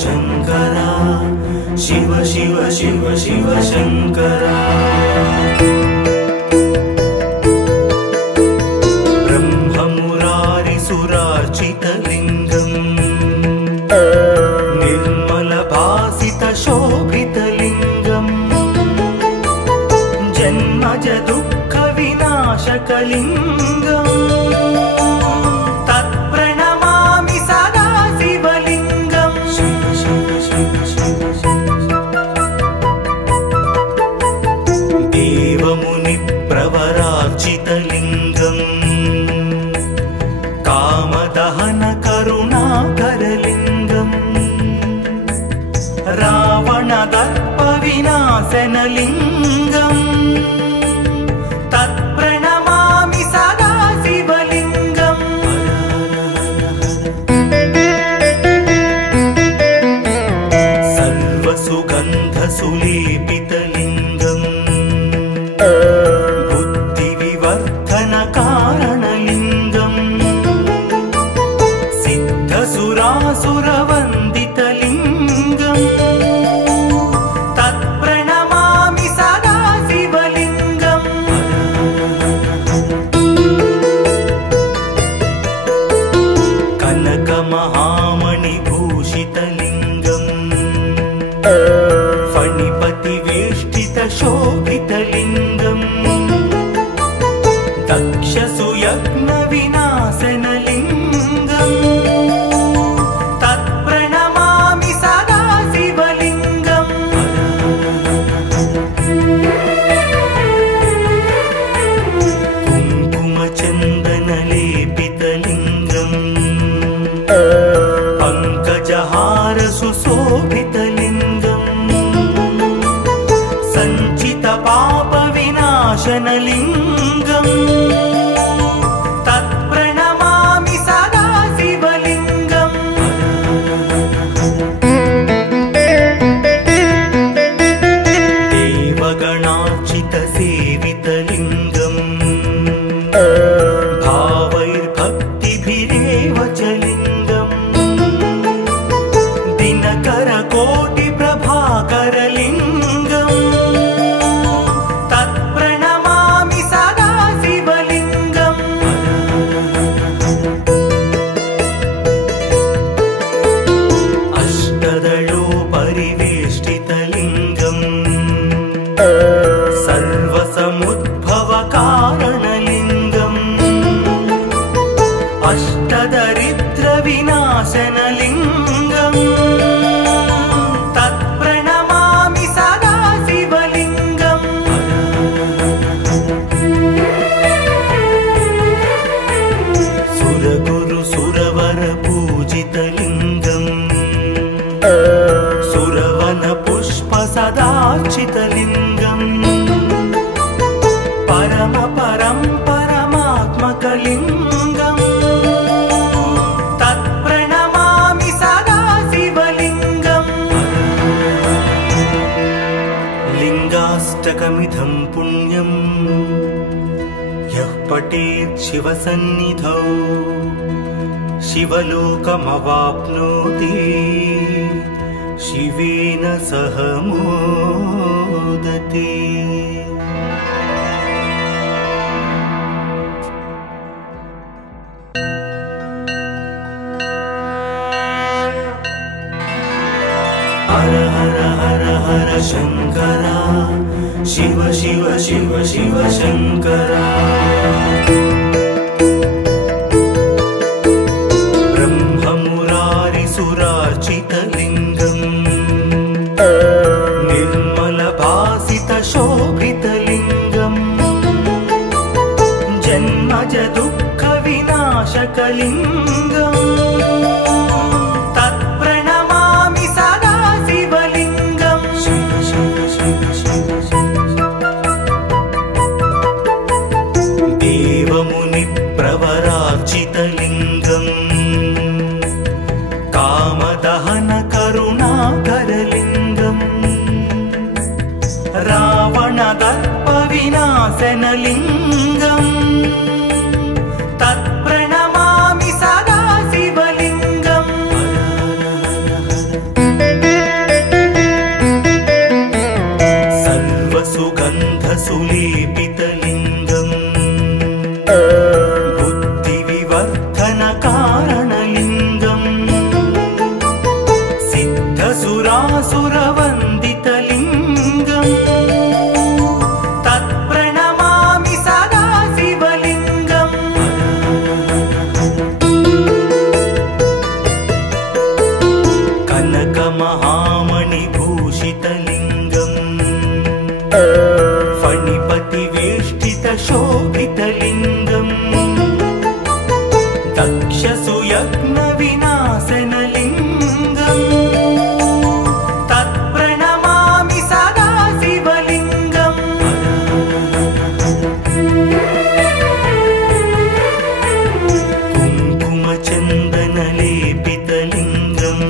शङ्करा शिव शिव शिव शिव शङ्करा ब्रह्ममुरारिसुरार्चितलिङ्गम् निर्मलभासितशोभितलिङ्गम् जन्मज दुःखविनाशकलिङ्गम् तत्प्रणमामि सदा शिवलिङ्गम् देवमुनिप्रवरार्चितलिङ्गम् कामदहनकरुणाकरलिङ्गम् रावणदर्पविनाशनलिङ्गम् तत्प्रणमामि सदा शिवलिङ्गम् सर्वसुगन्धसुलेपितलिङ्गम् बुद्धिविवर्धनकारणलिङ्गम् सिद्धसुरासुरवन्दितलिङ्गम् तत्प्रणमामि सदा शिवलिङ्गम् कनकमहामणिभूषितलिङ्गम् फणिपतिवेष्टितशोभितलिङ्गम् दक्षसुयज्ञविनाशनलिङ्गम् तत्प्रणमामि सदा शिवलिङ्गम् कुङ्कुमचन्दनलेपितलिङ्गम् पङ्कजहारसुशोभितलिङ्गम् सञ्चितपापविनाशनलिङ्गम् तत्प्रणमामि सदा शिवलिङ्गम् देवगणार्चितसेवितलिङ्गम् भावैर्भक्तिभिरेव च लिङ्गम् दिनकरकोटिप्रभाकरलिङ्गम् तत्प्रणमामि सदा शिवलिङ्गम् अष्टदलोपरिवेष्टितलिङ्गम् सर्वसमुद्भवकारणलिङ्गम् अष्टदरिद्रविनाशनलिङ्गम् तत्प्रणमामि सदा शिवलिङ्गम् सुरगुरुसुरवरपूजितलिङ्गम् सुरवनपुष्पसदार्चितलिङ्गम् परमात्मकलिङ्गम् तत्प्रणमामि सदा शिवलिङ्गम् लिङ्गाष्टकमिदं पुण्यम् यः पठेत् शिवसन्निधौ शिवलोकमवाप्नोति शिवेन सह मोदते। हर हर हर हर शङ्करा शिव शिव शिव शिव शङ्करा ब्रह्ममुरारिसुरार्चितलिङ्गम् निर्मलभासितशोभितलिङ्गम् जन्मज दुःखविनाशकलिङ्गम् तत्प्रणमामि सदा शिवलिङ्गम् देवमुनिप्रवरार्चितलिङ्गम् कामदहनकरुणाकरलिङ्गम् रावणदर्पविनाशनलिङ्गम् तत्प्रणमामि सदा शिवलिङ्गम् बुद्धिविवर्धनकारणलिङ्गम् सिद्धसुरासुरवन्दितलिङ्गम् तत्प्रणमामि सदा शिवलिङ्गम् कनकमहामणिभूषितलिङ्गम् फणिपतिवेष्टितशोभितलिङ्गम् दक्षसुयज्ञविनाशनलिङ्गम् तत्प्रणमामि सदा शिवलिङ्गम् कुङ्कुमचन्दनलेपितलिङ्गम्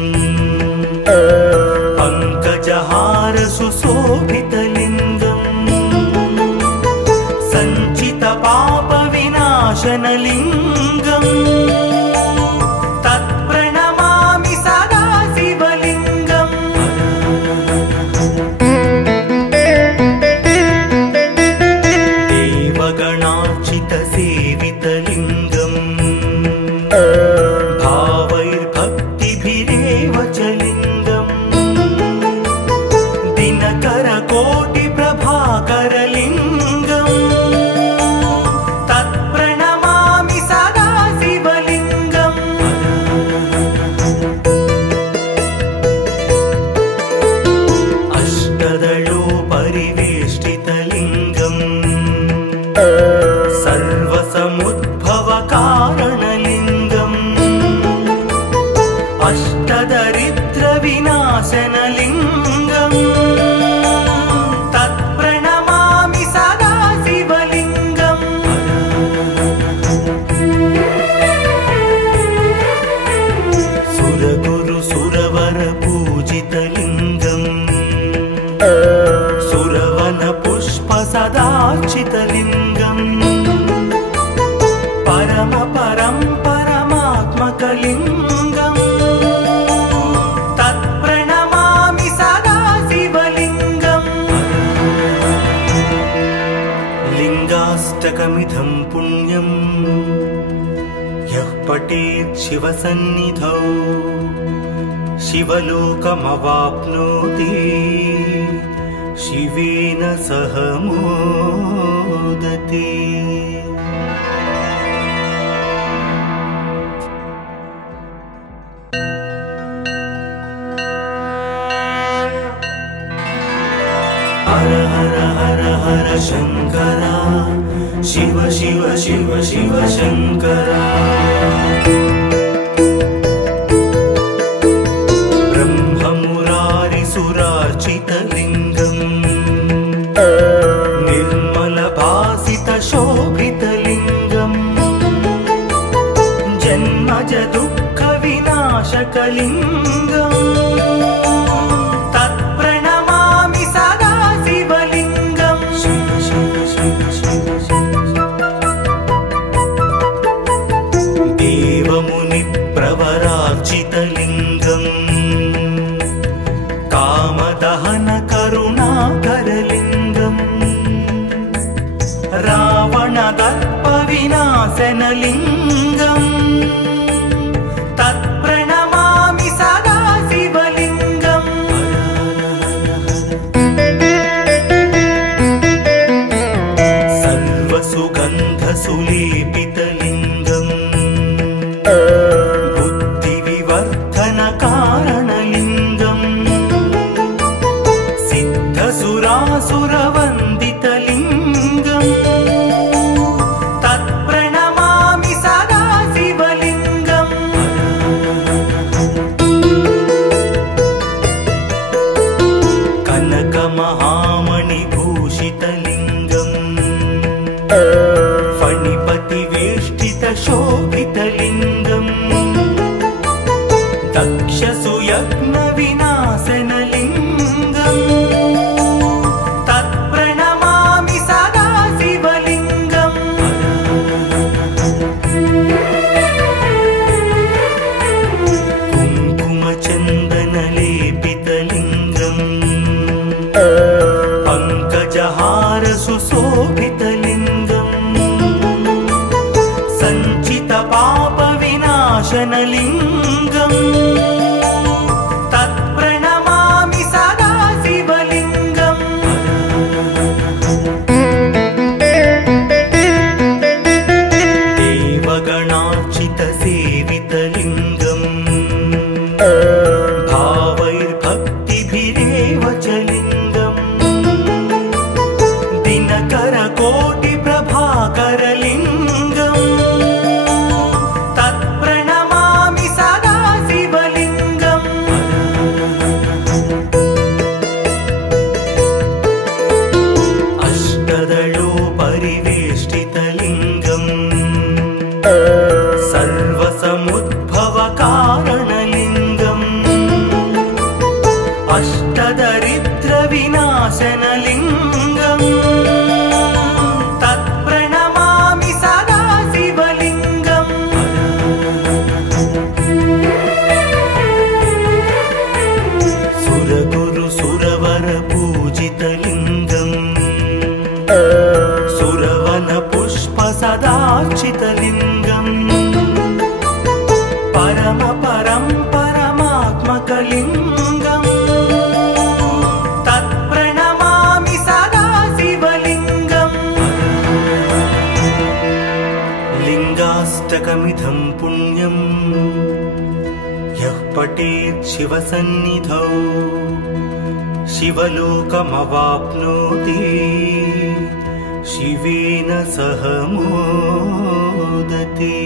पङ्कजहारसुशोभितलिङ्गम् सञ्चितपापविनाशनलिङ्गम् तत्प्रणमामि सदा शिवलिङ्गम् देवगणार्चितसेवितलिङ्गम् भावैर्भक्तिभिरेव च लिङ्गम् दिनकरकोटिप्रभाकरलिङ्गम् तत्प्रणमामि सदा शिवलिङ्गम् अष्टदलोपरिवेष्टितलिङ्गम् सर्वसमुद्भवकारणलिङ्गम् अष्टदरिद्रविनाशनलिङ्गम् तत्प्रणमामि सदा शिवलिङ्गम् सुरगुरुसुरवरपूजितलिङ्गम् सुरवनपुष्पसदार्चितलिङ्गम् परमात्मकलिङ्गम् तत्प्रणमामि सदा शिवलिङ्गम् लिङ्गाष्टकमिदं पुण्यम् यः पठेत् शिवसन्निधौ शिवलोकमवाप्नोति शिवेन सह मोदते। हर हर हर हर शंकरा शिव शिव शिव शिव शंकरा ब्रह्ममुरारिसुरार्चितलिङ्गम् निर्मलभासितशोभितलिङ्गम् जन्मज दुःखविनाशकलिङ्गम् तत्प्रणमामि सदा शिवलिङ्गम् शिव शिव शिव शिव देवमुनिप्रवरार्चितलिङ्गम् कामदहनकरुणाकरलिङ्गम् रावणदर्पविनाशनलिङ्गम् तत्प्रणमामि सदा शिवलिङ्गम् सर्वसुगन्धसुलेपितलिङ्गम् बुद्धिविवर्धनकारणलिङ्गम् सिद्धसुरासुरवन्दितलिङ्गम् तत्प्रणमामि सदा शिवलिङ्गम् कनकमहामणिभूषितलिङ्गम् फणिपतिवेष्टितशोभितलिङ्गम् दक्षसुयज्ञविनाशनलिङ्गम् तत्प्रणमामि सदा शिवलिङ्गम् कुङ्कुमचन्दनलेपितलिङ्गम् पङ्कजहारसुशोभितलिङ्गम् विनाशनलिङ्गम् तत्प्रणमामि सदा शिवलिङ्गम् देवगणार्चितसेवितलिङ्गम् भावैर्भक्तिभिरेव च लिङ्गम् दिनकरकोटिप्रभाकरलिङ्गम् तत्प्रणमामि सदा शिवलिङ्गम् अष्टदलोपरिवेष्टितलिङ्गम् सर्वसमुद्भवकारणलिङ्गम् अष्टदरिद्रविनाशनलिङ्गम् तत्प्रणमामि सदा शिवलिङ्गम् सुरगुरुसुरवरपूजितलिङ्गम् सुरवनपुष्पसदार्चितलिङ्गम् परमात्मकलिङ्गम् तत्प्रणमामि सदा शिवलिङ्गम् लिङ्गाष्टकमिदं पुण्यम् यः पठेत् शिवसन्निधौ शिवलोकमवाप्नोति शिवेन सह मोदते।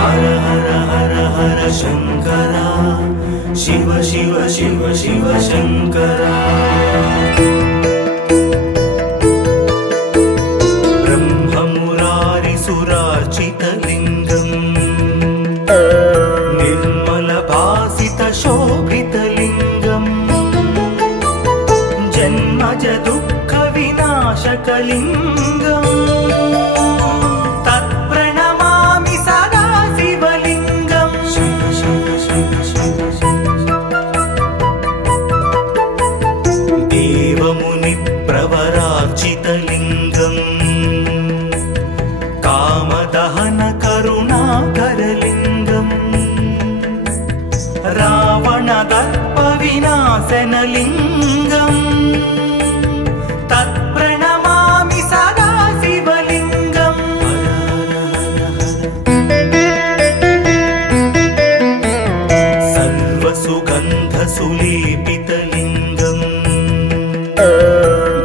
हर हर हर हर शङ्करा शिव शिव शिव शिव शङ्करा ब्रह्ममुरारिसुरार्चितलिङ्गम् निर्मलभासितशोभितलिङ्गम् जन्मजदुःखविनाशकलिङ्गम् तत्प्रणमामि सदा शिवलिङ्गम् देवमुनिप्रवरार्चितलिङ्गम् कामदहनकरुणाकरलिङ्गम् रावणदर्पविनाशनलिङ्गम् तत्प्रणमामि सदा शिवलिङ्गम् सर्वसुगन्धसुलेपितलिङ्गम्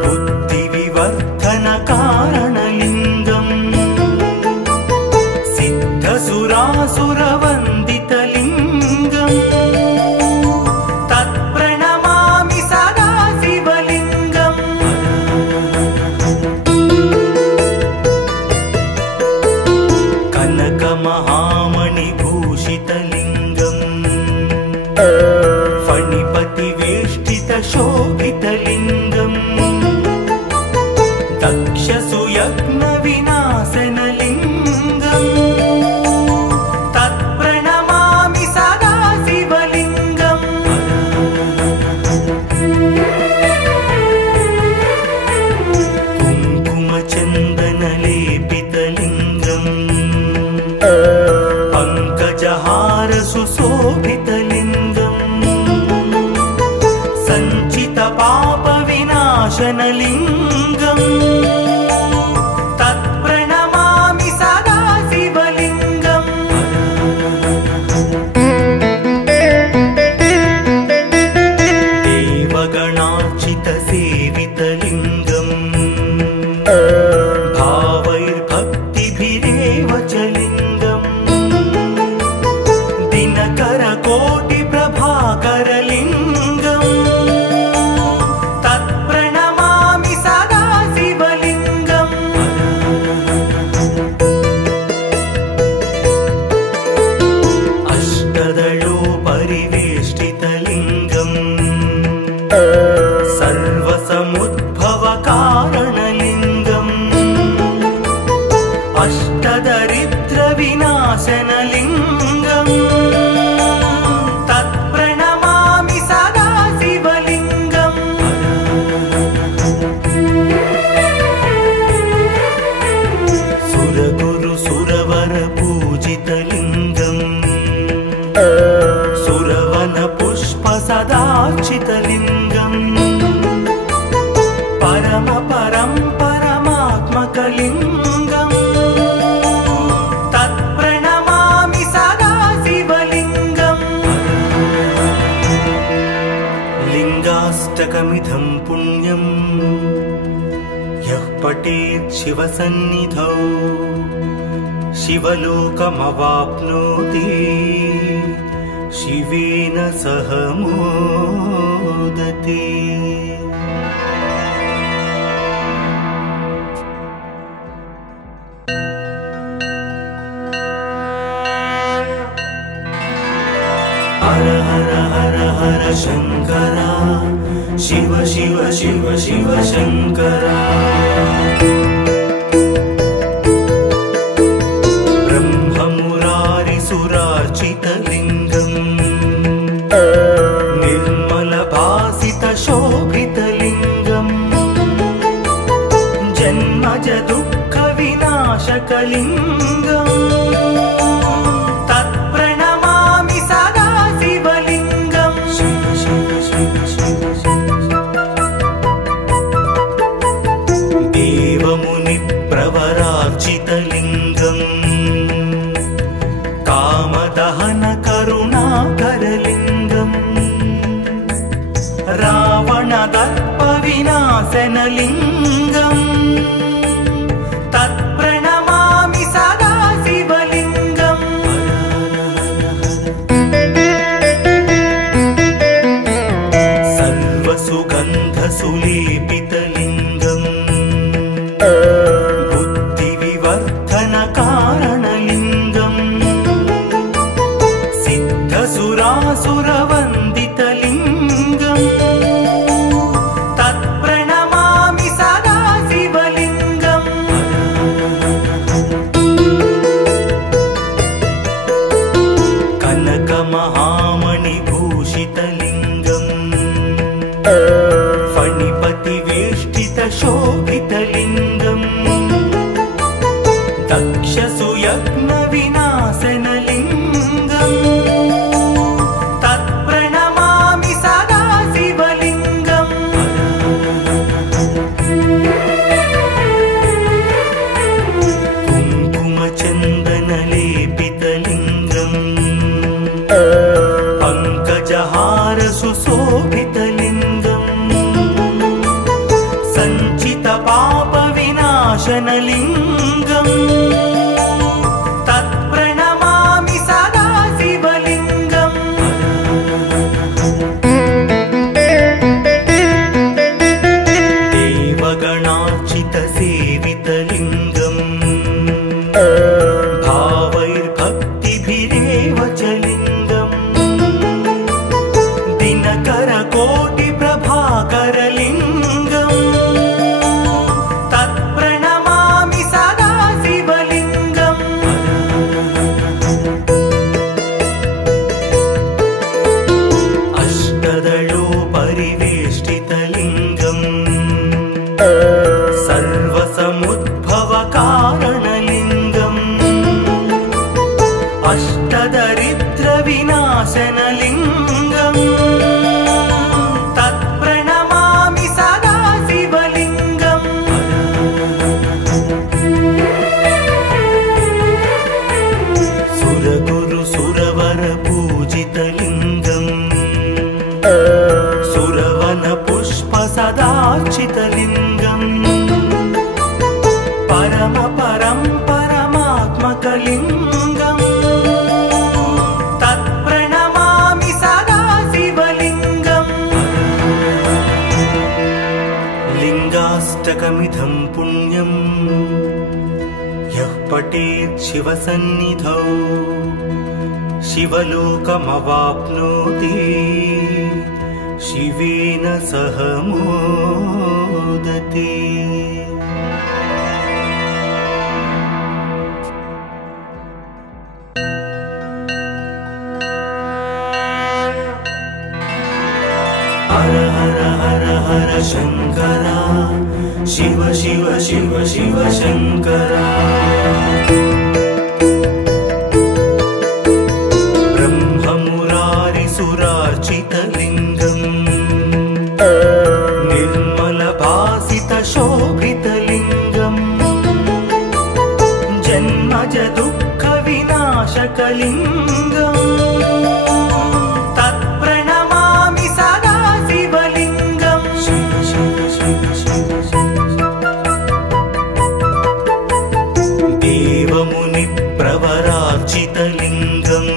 बुद्धिविवर्धनकारणलिङ्गम् सिद्धसुरासुरवन्दितलिङ्गम् तत्प्रणमामि सदा शिवलिङ्गम् कनकमहामणिभूषितलिङ्गम् फणिपतिवेष्टितशोभितलिङ्गम् दक्षसुयज्ञविनाशनलिङ्गम् तत्प्रणमामि सदा शिवलिङ्गम् कुङ्कुमचन्दनलेपितलिङ्गम् पङ्कजहारसुशोभितलिङ्गम् सञ्चितपापविनाशनलिङ्गम् तत्प्रणमामि सदा शिवलिङ्गम् देवगणार्चितसेवितलिङ्गम् भावैर्भक्तिभिरेव च लिङ्गम् दिनकरकोटिप्रभाकरलिङ्गम् तत्प्रणमामि सदा शिवलिङ्गम् अष्टदलोपरिवेष्टितलिङ्गम् सर्वसमुद्भवकारणलिङ्गम् अष्टदरिद्रविनाशनलिङ्गम् तत्प्रणमामि सदा शिव सुरवन पुष्प सदार्चितलिङ्गम् परम परं परमात्मकलिङ्गम् तत्प्रणमामि सदा शिवलिङ्गम् लिङ्गाष्टकमिदं पुण्यम् यः पठेत् शिवसन्निधौ शिवलोकमवाप्नोति शिवेन सह मोदते। हर हर हर हर शङ्करा शिव शिव शिव शिव शङ्करा ब्रह्ममुरारिसुरार्चितलिङ्गम् निर्मलभासितशोभितलिङ्गम् जन्मज दुःखविनाशकलिङ्गम् तत्प्रणमामि सदा शिवलिङ्गम् शिव शिव शिव शिव देवमुनिप्रवरार्चितलिङ्गम् कामदहन करुणाकरलिङ्गम् रावणदर्पविनाशनलिङ्गम् तत्प्रणमामि सदा शिवलिङ्गम् सर्वसुगन्धसुलेपितलिङ्गम् बुद्धिविवर्धनकारणलिङ्गम् सिद्धसुरासुरवन्दितलिङ्गम् तत्प्रणमामि सदा शिवलिङ्गम् कनकमहामणिभूषितलिङ्गम् फणिपतिवेष्टितशोभितलिङ्गम् दक्षसुयज्ञविनाशनलिङ्गम् तत्प्रणमामि सदा शिवलिङ्गम् कुङ्कुमचन्दनलेपितलिङ्गम् पङ्कजहारसुशोभितलिङ्गम् सञ्चितपापविनाशनलिङ्गम् तत्प्रणमामि सदा शिवलिङ्गम् देवगणार्चितसेवितलिङ्गम् भावैर्भक्तिभिरेव च लिङ्गम् दिनकरकोटिप्रभाकरलिङ्गम् तत्प्रणमामि सदा शिवलिङ्गम् अष्टदलोपरिवेष्टितलिङ्गम् सर्वसमुद्भवकारणलिङ्गम् अष्टदरिद्रविनाशनलिङ्गम् तत्प्रणमामि सदा शिवलिङ्गम् सुरगुरुसुरवरपूजितलिङ्गम् सुरवनपुष्प सदार्चितलिङ्गम् परम परं परमात्मकलिङ्गम् तत्प्रणमामि सदा शिवलिङ्गम् लिङ्गाष्टकमिदं पुण्यम् यः पठेत् शिवसन्निधौ शिवलोकमवाप्नोति शिवेन सह मोदते। हर हर हर हर शङ्करा शिव शिव शिव शिव शङ्करा ब्रह्म शिवलिङ्गम् तत्प्रणमामि सदा शिवलिङ्गम् देवमुनिप्रवरार्चितलिङ्गम्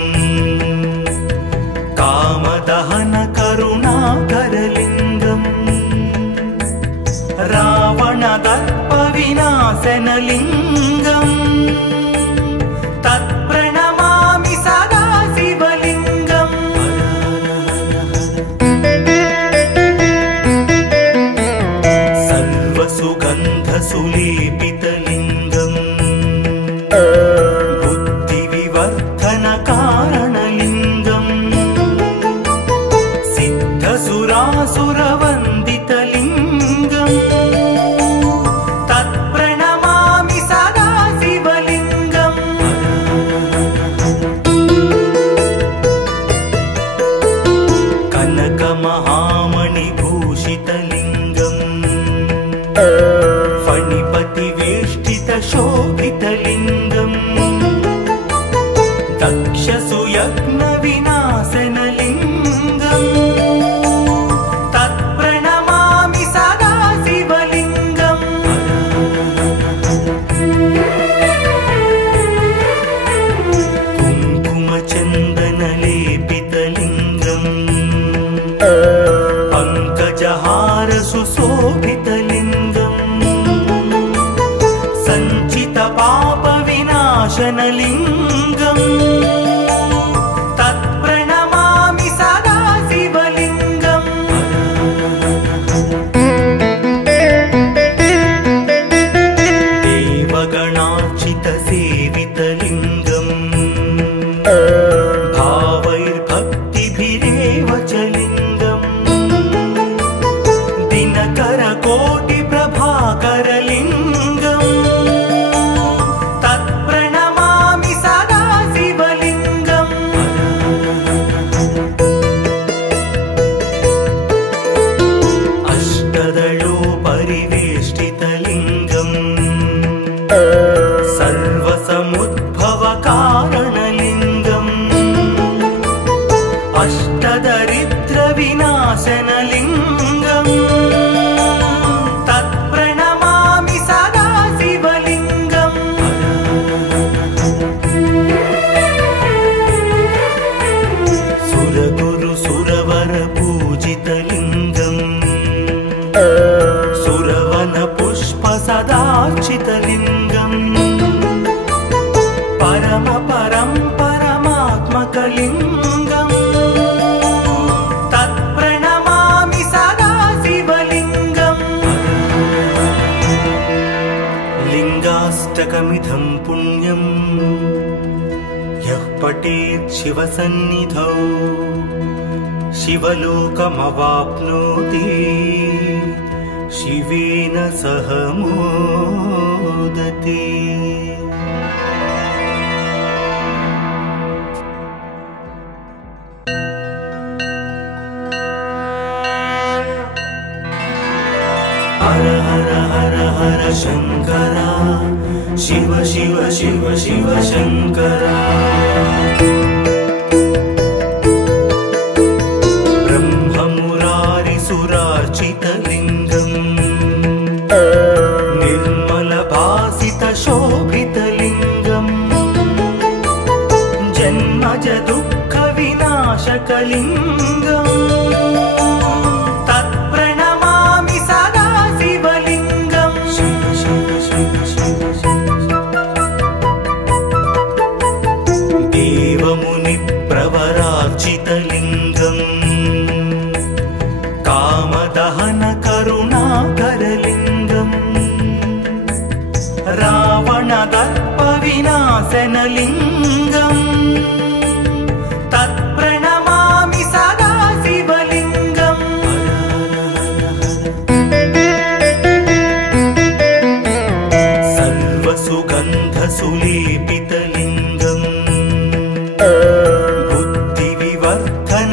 कामदहन करुणाकरलिङ्गम् रावणदर्पविनाशनलिङ्गम् तत्प्रणमामि सदा शिवलिङ्गम् सर्वसुगन्धसुलेपितलिङ्गम् बुद्धिविवर्धनकारणलिङ्गम् सिद्धसुरासुरवन्दितलिङ्गम् तत्प्रणमामि सदा शिवलिङ्गम् कनकमहामणिभूषितलिङ्गम् फणिपतिवेष्टितशोभितलिङ्गम् दक्षसुयज्ञविनाशनलिङ्गम् तत्प्रणमामि सदा शिवलिङ्गम् कुङ्कुमचन्दनलेपितलिङ्गम् पङ्कजहारसुशोभितलिङ्गम् सञ्चितपापविनाशनलिङ्गम् तत्प्रणमामि सदा शिवलिङ्गम् देवगणार्चितसेवितलिङ्गम् भावैर्भक्तिभिरेव च लिङ्गम् दिनकरकोटिप्रभाकरलिङ्गम् तत्प्रणमामि सदा शिवलिङ्गम् अष्टदलोपरिवेष्टितलिङ्गम् सर्वसमुद्भवकारणलिङ्गम् अष्टदरिद्रविनाशनलिङ्गम् तत्प्रणमामि सदा शिवलिङ्गम् सुरगुरुसुरवरपूजितलिङ्गम् सुरवनपुष्पसदार्चितलिङ्गम् परमात्मकलिङ्गम् तत्प्रणमामि सदा शिवलिङ्गम् लिङ्गाष्टकमिदं पुण्यम् यः पठेत् शिवसन्निधौ शिवलोकमवाप्नोति शिवेन सह मोदते। हर हर हर हर शङ्करा शिव शिव शिव शिव शङ्करा ब्रह्ममुरारिसुरार्चितलिङ्गम् निर्मलभासितशोभितलिङ्गम् जन्मज दुःखविनाशकलिङ्गम् तत्प्रणमामि सदा शिवलिङ्गम् देवमुनिप्रवरार्चितलिङ्गम् कामदहन करुणाकरलिङ्गम् रावणदर्पविनाशनलिङ्गम् तत्प्रणमामि सदा शिवलिङ्गम् सर्वसुगन्धसुलेपितलिङ्गम् बुद्धिविवर्धन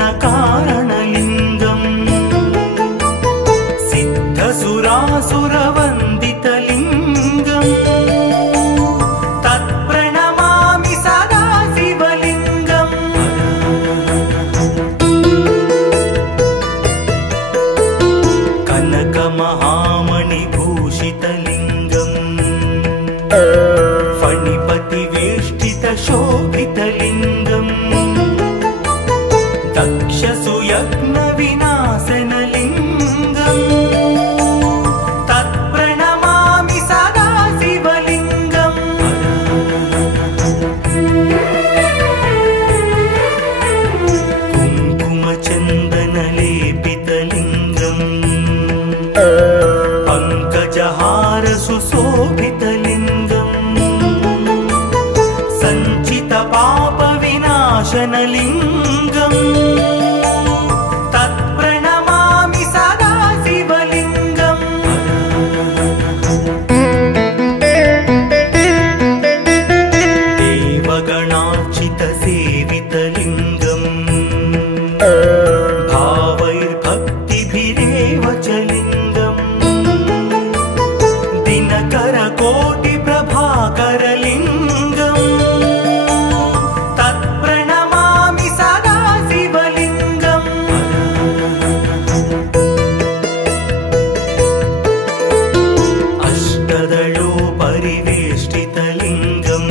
दक्षसुयज्ञविनाशनलिङ्गम् तत्प्रणमामि सदा शिवलिङ्गम् कुङ्कुमचन्दनलेपितलिङ्गम् पङ्कजहार सुशोभितलिङ्गम् सञ्चितपापविनाशनलिङ्गम् तत्प्रणमामि सदा शिवलिङ्गम् देवगणार्चितसेवितलिङ्गम् भावैर्भक्तिभिरेव च लिङ्गम् दिनकरकोटिप्रभाकरलिङ्गम् तत्प्रणमामि सदा शिवलिङ्गम् अष्टदलोपरिवेष्टितलिङ्गम्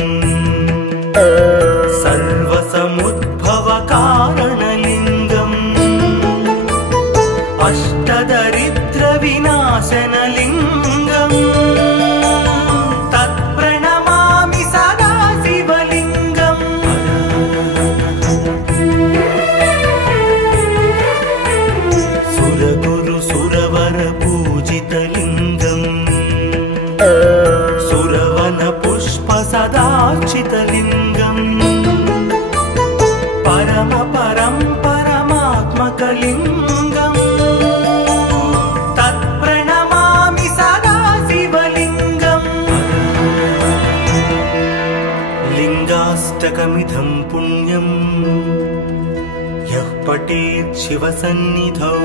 सर्वसमुद्भवकारणलिङ्गम् अष्टदरिद्रविनाशनलिङ्गम् तत्प्रणमामि सदा शिवलिङ्गम् सुरगुरुसुरवरपूजितलिङ्गम् सुरवनपुष्पसदार्चितलिङ्गम् परमात्मकलिङ्गम् तत्प्रणमामि सदा शिवलिङ्गम् लिङ्गाष्टकमिदं पुण्यम् यः पठेत् शिवसन्निधौ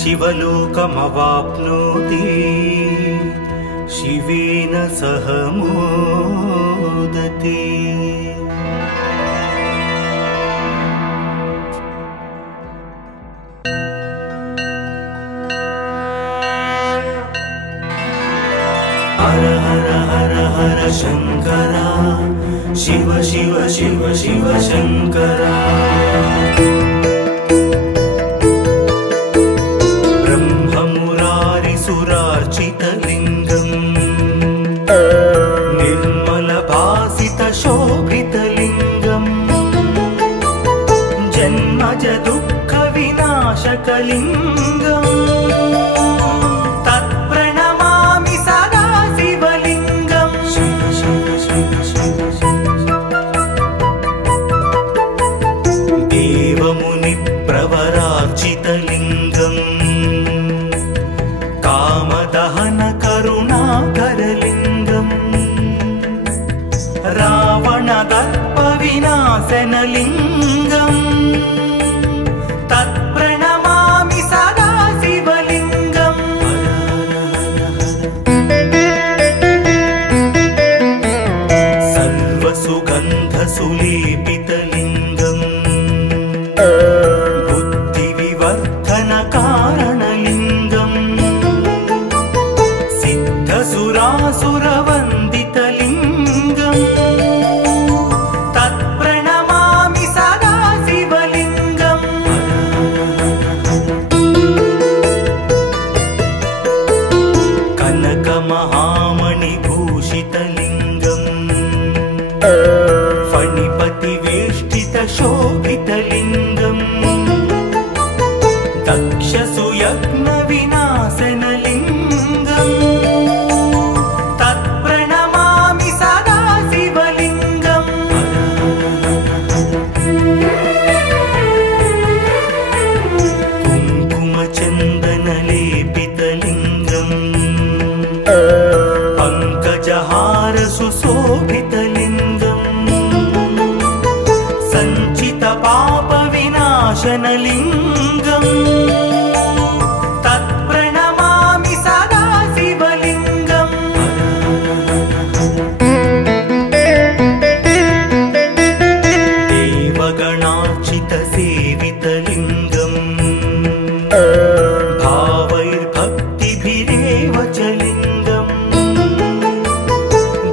शिवलोकमवाप्नोति शिवेन सह मोदते। हर हर हर हर शंकरा शिव शिव शिव शिव शंकरा ब्रह्ममुरारिसुरार्चितलिङ्गम् निर्मलभासितशोभितलिङ्गम् जन्मज दुःखविनाशकलिङ्गम् तत्प्रणमामि सदा शिवलिङ्गम् शिव शिव शिव शिव देवमुनिप्रवरार्चितलिङ्गम् कामदहन करुणाकरलिङ्गम् रावणदर्पविनाशनलिङ्गम् तत्प्रणमामि सदा शिवलिङ्गम् सर्वसुगन्धसुलेपितलिङ्गम् बुद्धिविवर्धनकारणलिङ्गम् सिद्धसुरासुरवन्दितलिङ्गम् तत्प्रणमामि सदा शिवलिङ्गम् कनकमहामणिभूषितलिङ्गम् फणिपतिवेष्टितशोभितलिङ्गम् दक्षसुयज्ञविनाशनलिङ्गम् तत्प्रणमामि सदा शिवलिङ्गम् कुङ्कुमचन्दनलेपितलिङ्गम् पङ्कजहार सुशोभितलिङ्गम् सञ्चितपापविनाशनलिङ्गम् तत्प्रणमामि सदा शिवलिङ्गम् देवगणार्चितसेवितलिङ्गम् भावैर्भक्तिभिरेव च लिङ्गम्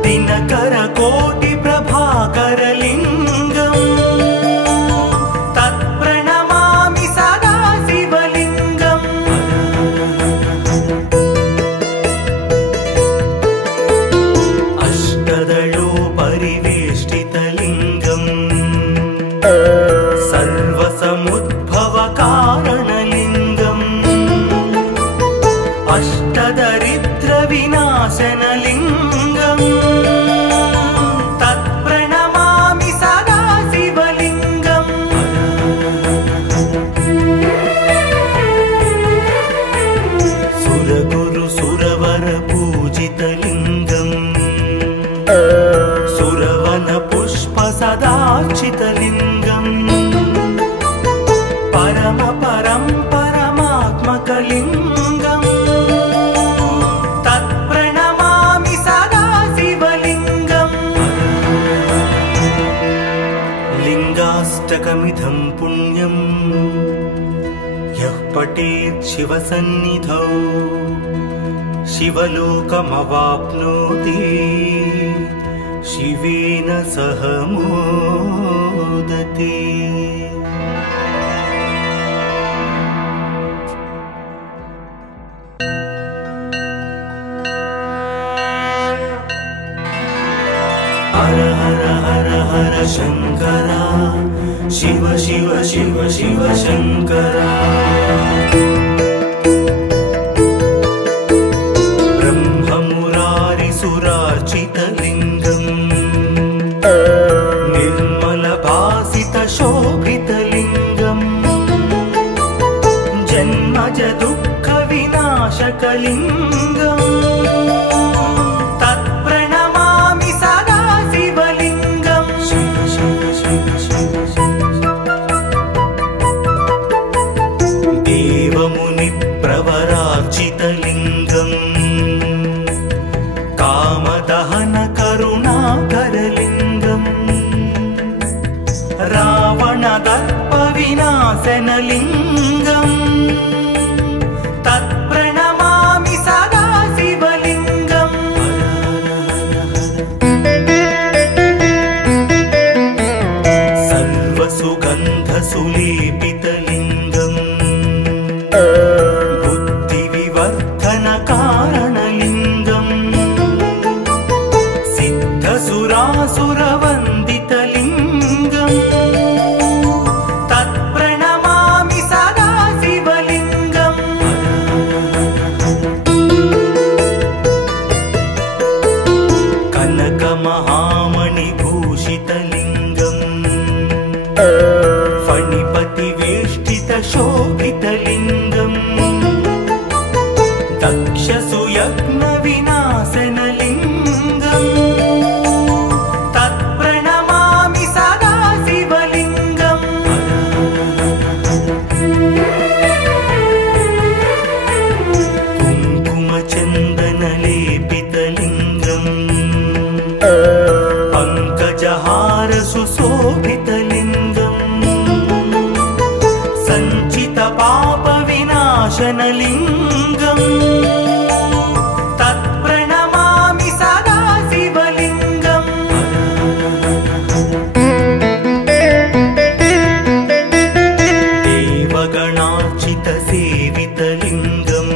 दिनकरकोटिप्रभाकरलिङ्गम् तत् सर्वसमुद्भवकारणलिङ्गम् अष्टदरिद्रविनाशनलिङ्गम् तत्प्रणमामि सदा शिवलिङ्गम् सुरगुरु सुरवर पूजितलिङ्गम् सुरवन पुष्प सदार्चितलिङ्गम् परम परं परमात्मकलिङ्गम् तत्प्रणमामि सदा शिवलिङ्गम् लिङ्गाष्टकमिदं पुण्यम् यः पठेत् शिवसन्निधौ शिवलोकमवाप्नोति शिवेन सह मोदते। हर हर हर हर शंकरा शिव शिव शिव शिव शंकरा ब्रह्ममुरारिसुरार्चितलिङ्गम् निर्मलभासितशोभितलिङ्गम् जन्मज दुःखविनाशकलिङ्गम् तत्प्रणमामि सदा शिवलिङ्गम् शिव शिव शिव शिव देवमुनिप्रवरार्चितलिङ्गम् कामदहन करुणाकरलिङ्गम् रावणदर्पविनाशनलिङ्गम् तत्प्रणमामि सदा शिवलिङ्गम् सर्वसुगन्धसुलेपितलिङ्गम् बुद्धिविवर्धनकारणलिङ्गम् सिद्धसुरासुरवन्दितलिङ्गम् तत्प्रणमामि सदा शिवलिङ्गम् कनकमहामणिभूषितलिङ्गम् फणिपतिवेष्टितशोभितलिङ्गम् दक्षसुयज्ञविनाशनलिङ्गम् तत्प्रणमामि सदा शिवलिङ्गम् कुङ्कुमचन्दनलेपितलिङ्गम् पङ्कजहारसुशोभितलिङ्गम् सञ्चितपापविनाशनलिङ्गम् तत्प्रणमामि सदा शिवलिङ्गम् देवगणार्चितसेवितलिङ्गम्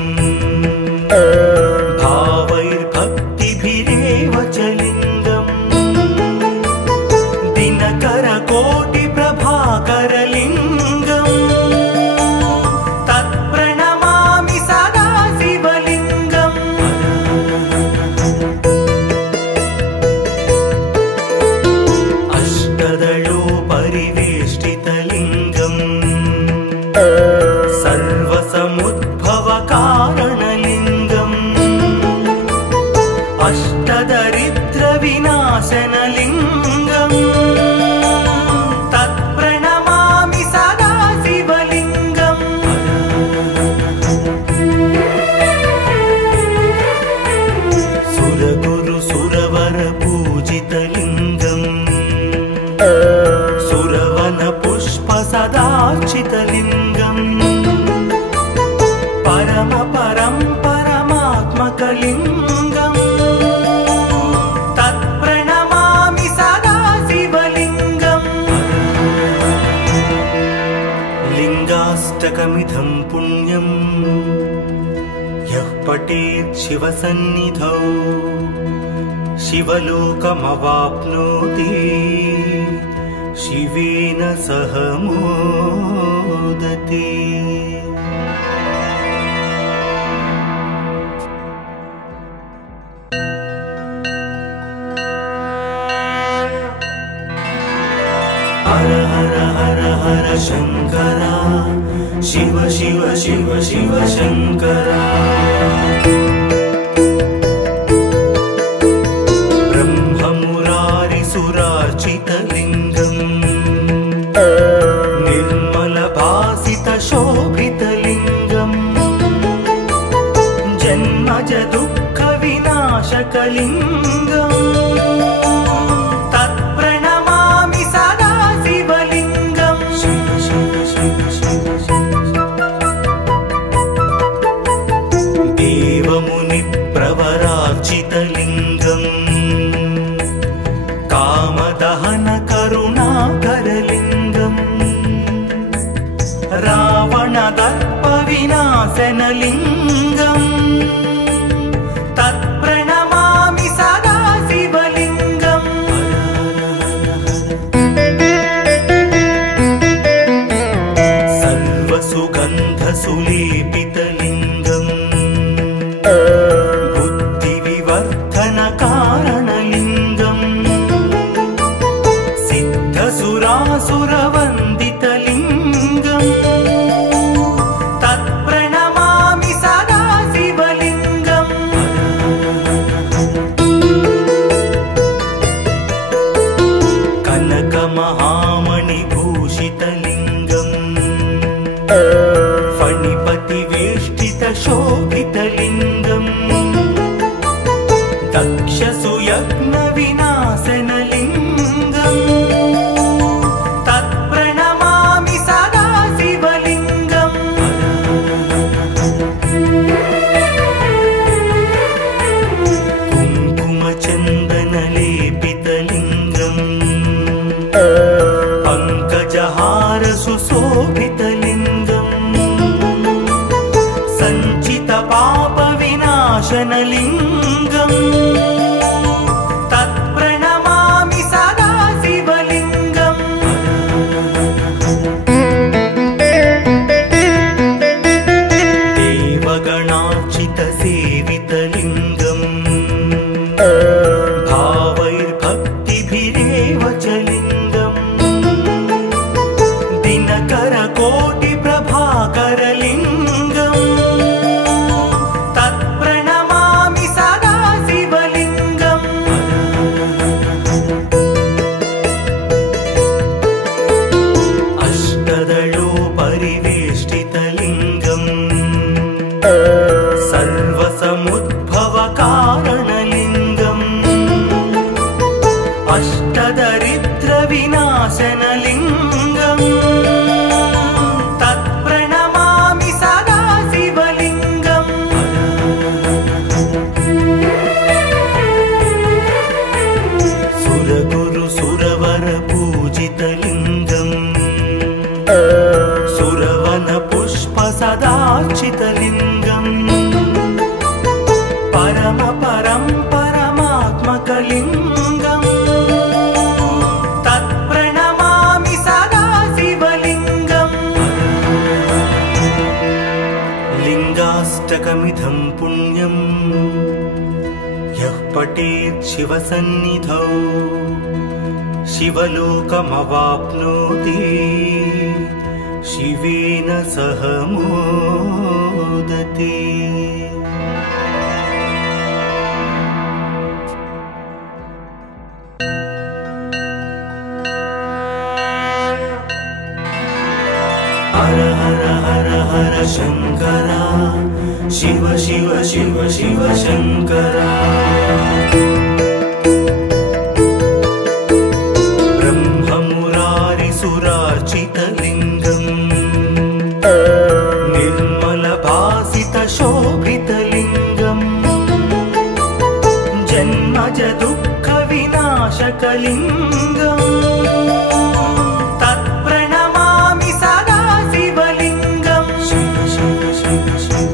भावैर्भक्तिभिरेव च लिङ्गम् दिनकरकोटिप्रभाकरलिङ्गम् तत्प्रणमामि सदा शिवलिङ्गम् अष्टदलोपरिवेष्टितलिङ्गम् सर्वसमुद्भवकारणलिङ्गम् अष्टदरिद्रविनाशनलिङ्गम् तत्प्रणमामि सदा शिवलिङ्गम् सुरगुरु सुरवर पूजितलिङ्गम् सुरवन पुष्प सदार्चितलिङ्गम् परम परं परमात्मकलिङ्गम् तत्प्रणमामि सदा शिवलिङ्गम् लिङ्गाष्टकमिदं पुण्यम् यः पठेत् शिवसन्निधौ शिवलोकमवाप्नोति शिवेन सह मोदते। हर हर हर हर शंकरा, शिव शिव शिव शिव शंकरा। ब्रह्ममुरारिसुरार्चितलिङ्गम् निर्मलभासितशोभितलिङ्गम् जन्मज दुःखविनाशकलिङ्गम् तत्प्रणमामि सदा शिवलिङ्गम्। शिव शिव शिव शिव देवमुनिप्रवरार्चितलिङ्गम् कामदहन करुणाकरलिङ्गम् रावणदर्पविनाशनलिङ्गम् तत्प्रणमामि सदा शिवलिङ्गम्। सर्वसुगन्धसुलेपितलिङ्गम् बुद्धिविवर्धनकारणलिङ्गम् सिद्धसुरासुरवन्दितलिङ्गम् तत्प्रणमामि सदा शिवलिङ्गम्। कनकमहामणिभूषितलिङ्गम् फणिपतिवेष्टितशोभितलिङ्गम् दक्षसुयज्ञविनाशनलिङ्गम् तत्प्रणमामि सदा शिवलिङ्गम्। कुङ्कुमचन्दनलेपितलिङ्गम् पङ्कजहारसुशोभितलिङ्गम् सञ्चितपापविनाशनलिङ्गम् तत्प्रणमामि सदा शिवलिङ्गम्। देवगणार्चितसेवितलिङ्गम् भावैर्भक्तिभिरेव च लिङ्गम् दिनकरकोटिप्रभाकरलिङ्गम् तत्प्रणमामि सदा शिवलिङ्गम्। अष्टदलोपरिवेष्टितलिङ्गम् सर्वसमुद्भवकारणलिङ्गम् अष्टदरिद्रविनाशनलिङ्गम् तत्प्रणमामि सदा शिवलिङ्गम्। सुरगुरुसुरवरपूजितलिङ्गम् सुरवनपुष्पसदार्चितलिङ्गम् परमात्मकलिङ्गम् तत्प्रणमामि सदा शिवलिङ्गम्। लिङ्गाष्टकमिदं पुण्यं यः पठेत् शिवसन्निधौ शिवलोकमवाप्नोति शिवेन सह मोदते। हर हर हर हर शंकरा, शिव शिव शिव शिव शंकरा। ब्रह्ममुरारिसुरार्चितलिङ्गम् निर्मलभासितशोभितलिङ्गम् जन्मज दुःखविनाशकलिङ्गम् तत्प्रणमामि सदा शिवलिङ्गम्। शिव शिव शिव शिव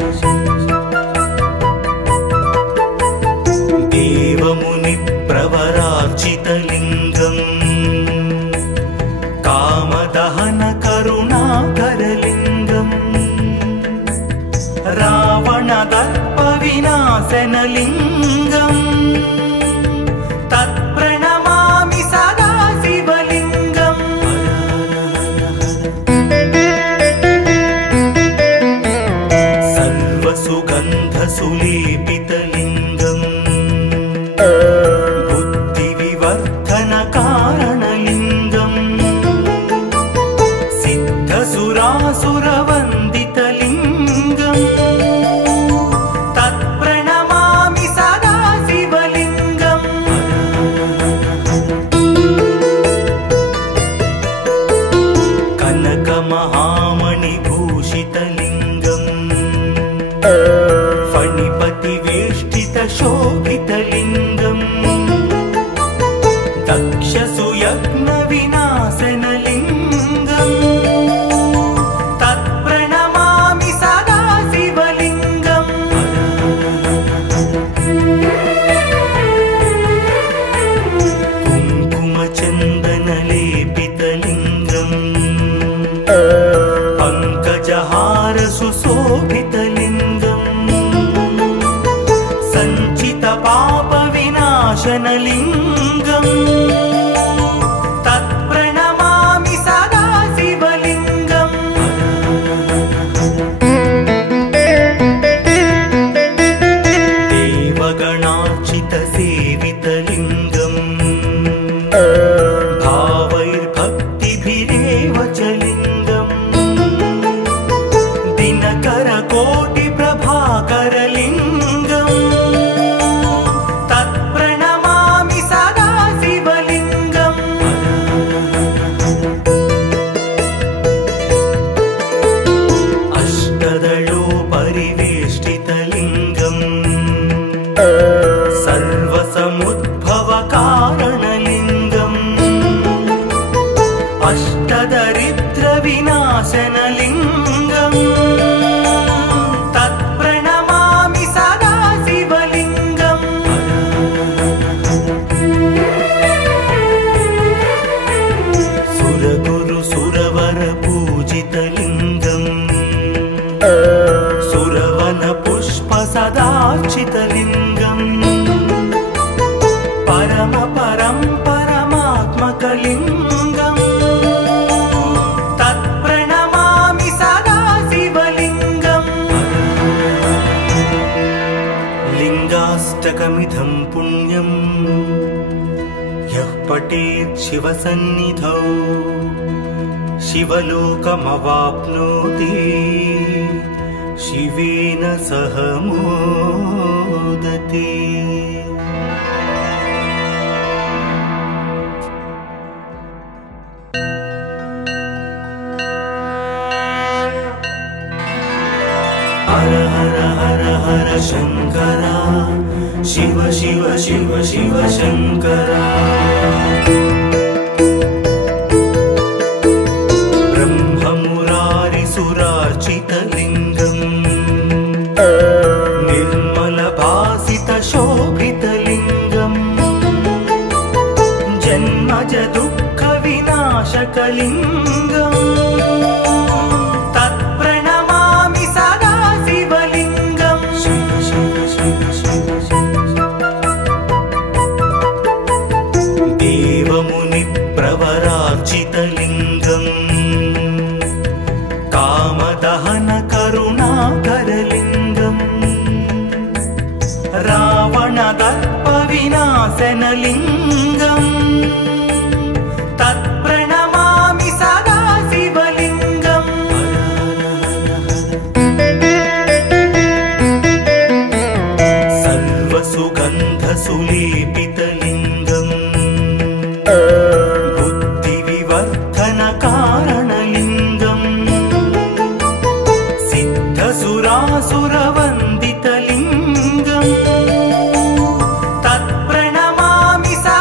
देवमुनिप्रवरार्चितलिङ्गम् करुणाकरलिङ्गम् रावणदर्पविनाशनलिङ्गम् तत्प्रणमामि सदा शिवलिङ्गम् सर्वसुगन्धसुलेपितलिङ्गम् बुद्धिविवर्धनकारणलिङ्गम् सिद्धसुरासुरवन्दितलिङ्गम् तत्प्रणमामि सदा शिवलिङ्गम् कनकमहामणिभूषितलिङ्गम् फणिपतिवेष्टितशोभितलिङ्गम् दक्षसुयज्ञविनाशनलिङ्गम् तत्प्रणमामि सदा शिवलिङ्गम् कुङ्कुमचन्दनलेपितलिङ्गम् पङ्कजहारसुशोभितलिङ्गम् सञ्चितपापविनाशनलिङ्गम् तत्प्रणमामि सदा शिवलिङ्गम् देवगणार्चितसेवितलिङ्गम् भावैर्भक्तिभिरेव च लिङ्गम् दिनकरकोटिप्रभाकरलिङ्गम् तत्प्रणमामि सदा शिवलिङ्गम् अष्टदलोपरिवेष्टितलिङ्गम् सर्वसमुद्भवकारणलिङ्गम् अष्टदरिद्रविनाशनलिङ्गम् तत्प्रणमामि सदा शिवलिङ्गम् सुरगुरुसुरवरपूजितलिङ्गम् सुरवनपुष्पसदार्चितलिङ्गम् परमात्मकलिङ्गम् तत्प्रणमामि सदा शिवलिङ्गम् लिङ्गाष्टकमिदं पुण्यम् यः पठेत् शिवसन्निधौ शिवलोकमवाप्नोति शिवेन सह मोदते। हर हर हर हर शंकर शिव शिव शिव शिव शंकर ब्रह्ममुरारिसुरार्चितलिङ्गम् निर्मलभासितशोभितलिङ्गम् जन्मज दुःखविनाशकलिङ्गम् तत्प्रणमामि सदा शिवलिङ्गम् देवमुनिप्रवरार्चितलिङ्गम् कामदहनकरुणाकरलिङ्गम् रावणदर्पविनाशनलिङ्गम् तत्प्रणमामि सदा शिवलिङ्गम् सर्वसुगन्धसुलेपितलिङ्गम् बुद्धिविवर्धनकारणलिङ्गम् सिद्धसुरासुरवन्दितलिङ्गम् तत्प्रणमामि सदा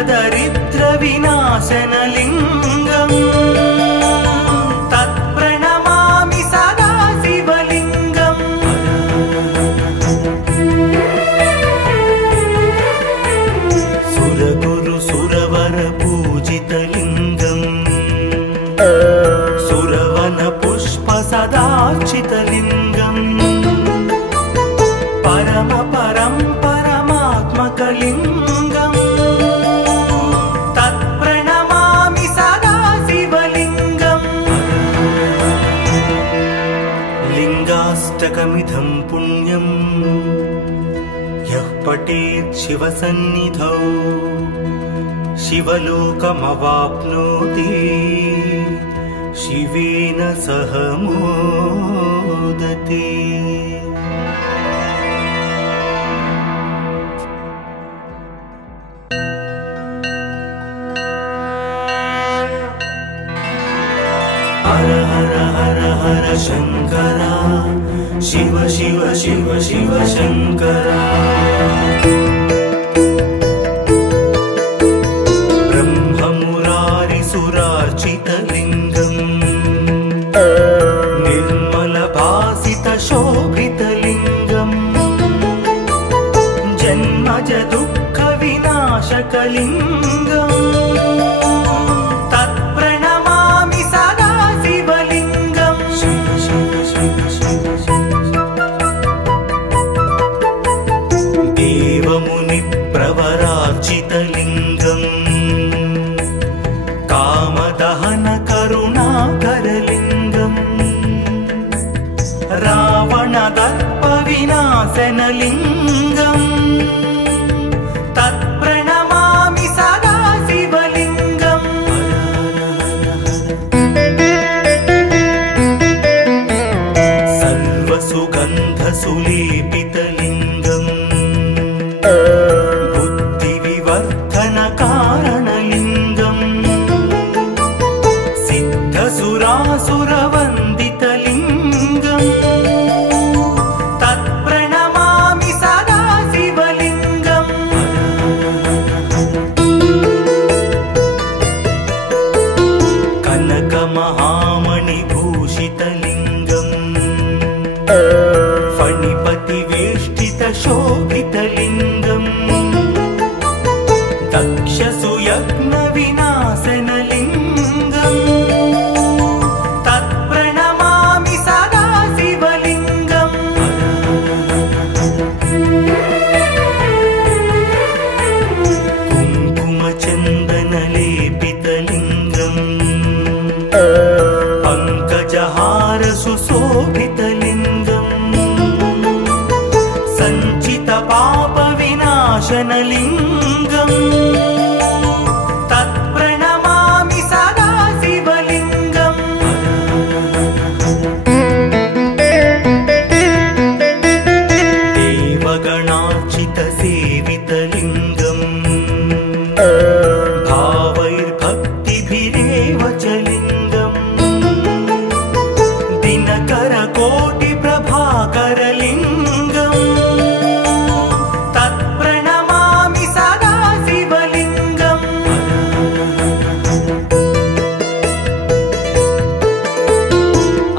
अष्टदरिद्रविनाशनलिङ्गम् तत्प्रणमामि सदा शिवलिङ्गम् सुरगुरु सुरवर पूजितलिङ्गम् सुरवन पुष्प सदार्चितलिङ्गम् परम परं परमात्मकलिङ्गम् तत्प्रणमामि सदा शिवलिङ्गम् लिङ्गाष्टकमिदं पुण्यम् यः पठेत् शिवसन्निधौ शिवलोकमवाप्नोति शिवेन सह मोदते। हर हर हर हर शंकरा शिव शिव शिव शिव शंकरा ब्रह्ममुरारिसुरार्चितलिङ्गम् निर्मलभासितशोभितलिङ्गम् जन्मज दुःखविनाशकलिङ्गम् तत्प्रणमामि सदा शिवलिङ्गम् देवमुनिप्रवरार्चितलिङ्गम् कामदहन करुणाकरलिङ्गम् रावणदर्पविनाशनलिङ्गम् तत्प्रणमामि सदा शिवलिङ्गम् सर्वसुगन्धसुलेपितलिङ्गम् बुद्धिविवर्धनकारणलिङ्गम् सिद्धसुरासुरवन्दितलिङ्गम् तत्प्रणमामि सदा शिवलिङ्गम् कनकमहामणिभूषितलिङ्गम् फणिपतिवेष्टितशोभितलिङ्गम् दक्षसुयज्ञविनाशनलिङ्गम् तत्प्रणमामि सदा शिवलिङ्गम् कुङ्कुमचन्दनलेपितलिङ्गम् पङ्कजहारसुशोभितलिङ्गम् सञ्चितपापविनाशनलिङ्गम् तत्प्रणमामि सदा शिवलिङ्गम् देवगणार्चितसेवितलिङ्गम् भावैर्भक्तिभिरेव च लिङ्गम् दिनकरकोटिप्रभाकरलिङ्गम् तत्प्रणमामि सदा शिवलिङ्गम्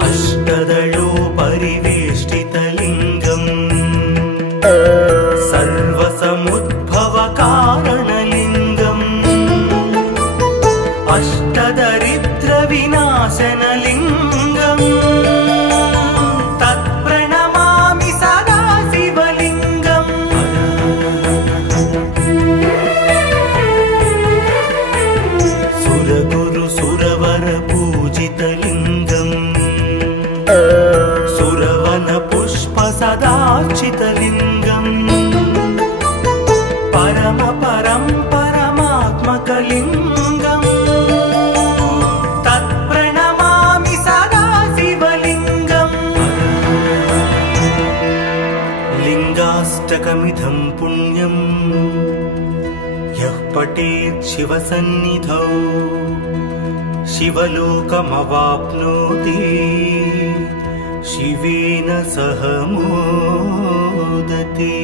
अष्टदलोपरिवेष्टितलिङ्गम् सर्वसमुद्भवकारणलिङ्गम् अष्टदरिद्रविनाशनलिङ्गम् तत्प्रणमामि सदा शिवलिङ्गम् सुरगुरु सुरवर पूजितलिङ्गम् सुरवन पुष्प सदार्चितलिङ्गम् परम परं परमात्मकलिङ्गम् तत्प्रणमामि सदा शिवलिङ्गम् लिङ्गाष्टकमिदं पुण्यम् यः पठेत् शिवसन्निधौ शिवलोकमवाप्नोति शिवेन सह मोदते।